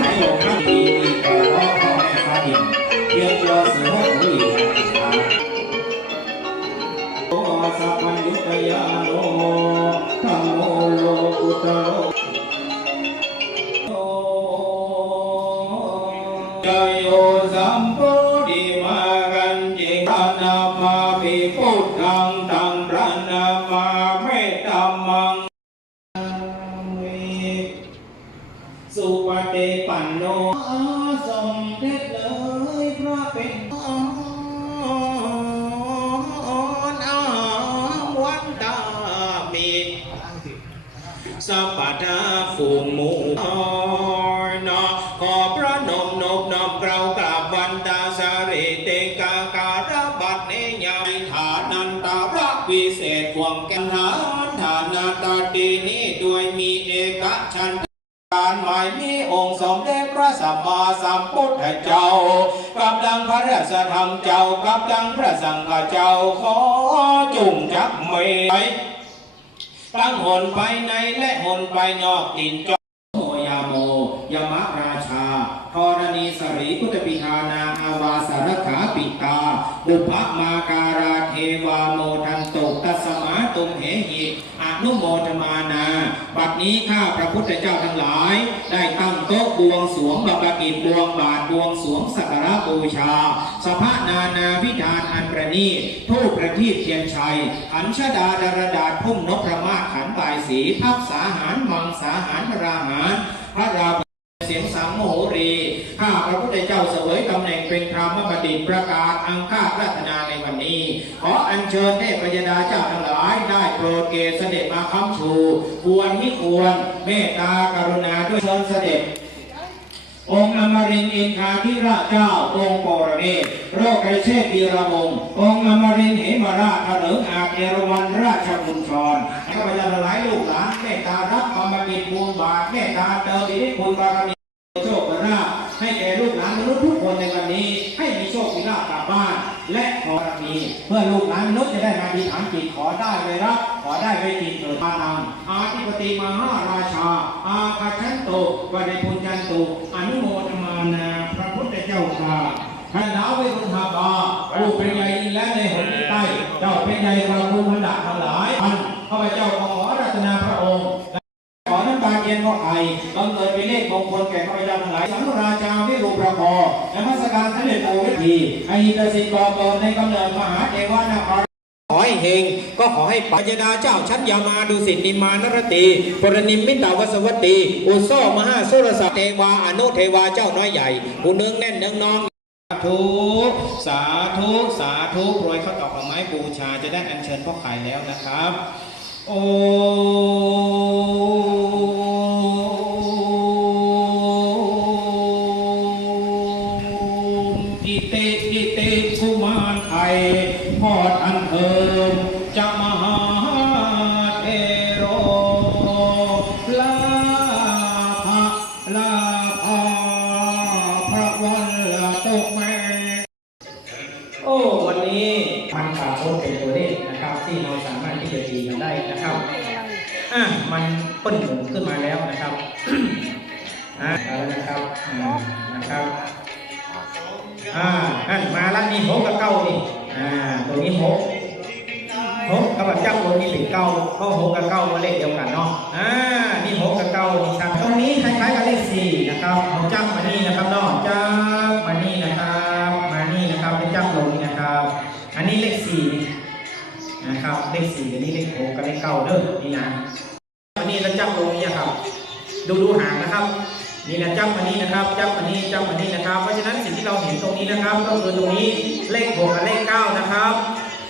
สายลมครับดีมีแต่ล้อพ่อแม่ฟ้าดินเพียงตัวเสือหกหูอี สุปฏิปันโนอาสมเด็จเลยพระเป็นออนอาวันตามีสัพพะทาฝูงมูอ่อนอขอพระนมนบนอบเกลากราบวันตาสาริเตกาการะบัดเนยาฐานันตารักวิเศษควงแกันฐาฐานาตาดีนี้ด้วยมีเอกชัน การหมายมีองค์สมเด็จพระสัมมาสัมพุทธเจ้ากับดังพระราชธรรมเจ้ากับดังพระสังฆเจ้าขอจุงจักเมยตั้งหนภายในและหนภายนอกตินจอโมยาโมยมราชาธรณีสรีพุทธปิธานาอาวาสารขาปิตาบุพมาการา เทวาโมทันโตตัสมาตุมเหหิอนุโมทมานา บัดนี้ข้าพระพุทธเจ้าทั้งหลาย ได้ตั้งโต๊ะบวงสวงบัพกิจบวงบาทบวงสวงสักการะบูชา สภานานาพิธานอันประณีทูปประทีปเทียนชัย อัญชดาดารดาพุ่มนพรมาขันบายสีพักษาหารมังสาหารราหารพระราเสียงสังโมโหรี ข้าพระพุทธเจ้าเสวยตำแหน่งเป็นพรหมบดิตประกาศอังคารัตนาในวันนี้ ขออัญเชิญเทพยดาเจ้าทั้งหลาย ได้โปรดเกศเสด็จมาค้ำชู ควรที่ควรเมตตากรุณาด้วยเชิญเสด็จองค์อมรินอินทาธิราชเจ้า องค์ปรเมศโรคไคเชษวีระวงศ์องค์อมรินเหมราชเถลิงอาเอรวัณราชบุญชรข้าพเจ้าหลายลูกหลานเมตตารับธรรมกิจบูญบาทเมตตาเติมอิทธิคุณบารมี โชคลาภให้แก่ลูกหลานม นในวันนี้ให้มีโชคมีลาภกลับบ้าน และขอบารมีเพื่อลูกหลานมนุษย์จะได้มาดีฐานจิตขอได้เลยรับ ขอได้ไปจิตเกิดมานังอาธิปติมหาราชา อาคาชันโตวในพุญจันโตอนุโมทมานาพระพุทธเจ้าค่ะท่านดาวเวรุณหาบาผู้เป็นใหญ่และในหนใต้เจ้าเป็นใหญ่เราภูมิดาทั้งหลายท่านข้าพเจ้าขอรัตนาำตาเทียนพ่อไข่บังเกิดเป็นเลขมงคลแก่ข้าพเจ้าทั้งหลายสังฆราชาวิรูปประพอนมัสการเสด็จปู่วิธีไอ้ตสิทธิ์ก่อเกิดในกำเนิดมหาเทวนาคาขอให้เฮงก็ขอให้ปัญญาเจ้าชั้นยามาดุสิตนิมานรตีปรนิมมิตาวสวัตตีอุโซมหาสุรศัเทวาอนุเทวาเจ้าน้อยใหญ่ผู้เนืองแน่นเนืองน้องสาธุสาธุสาธุโปรยข้าวตอกดอไม้บูชาจะได้อัญเชิญพ่อไข่แล้วนะครับ โอ เตกิเตกุมารไทยพอดอันเทิมจะมหาเทโรลาภะลาภาพระวันละตกแม่โอ้วันนี้มันปราโคตเป็นตัวเลขนะครับ ที่เราสามารถที่จะตีกันได้นะครับอะมันเปิ้นหมุนขึ้นมาแล้วนะครับอะเอาแล้วนะครับ นี่หกกับเก้านี่อ่าตัวนี้หกหกกับเจ้าตัวนี้เป็นเก้าเพราะหกกับเก้ามาเลขเดียวกันเนาะอ่านี่หกกับเก้านี่ครับตรงนี้คล้ายๆกับเลขสี่นะครับเอาจับมานี่นะครับเนาะจับมานี่นะครับมานี่นะครับเป็นจับลงนี่นะครับ อันนี้เลขสี่นะครับเลขสี่อันนี้เลขหกกับเลขเก้าเด้อนี่นะอันนี้แล้วจับลงเนี่ยครับ ดูดูหางนะครับ นี่นะจับอันนี้นะครับจับอันนี้จับอันนี้นะครับ เพราะฉะนั้นสิ่งที่เราเห็นตรงนี้นะครับ ก็คือตรงนี้เลขหกกับเลขเก้านะครับ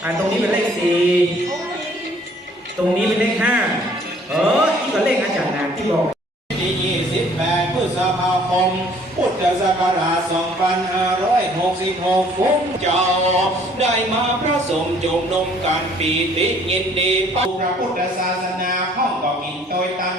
อ่าตรงนี้เป็นเลขสี่ตรงนี้เป็นเลขห้าเออที่ก็เลขอาจารย์นะที่บอกที่28พฤษภาคมพุทธศักราช2566ฟุ้งเจ้า ได้มาพระสมจุมนุมการปีติยินดีพระพุทธศาสนาพ่องก็กินโดยตั้ง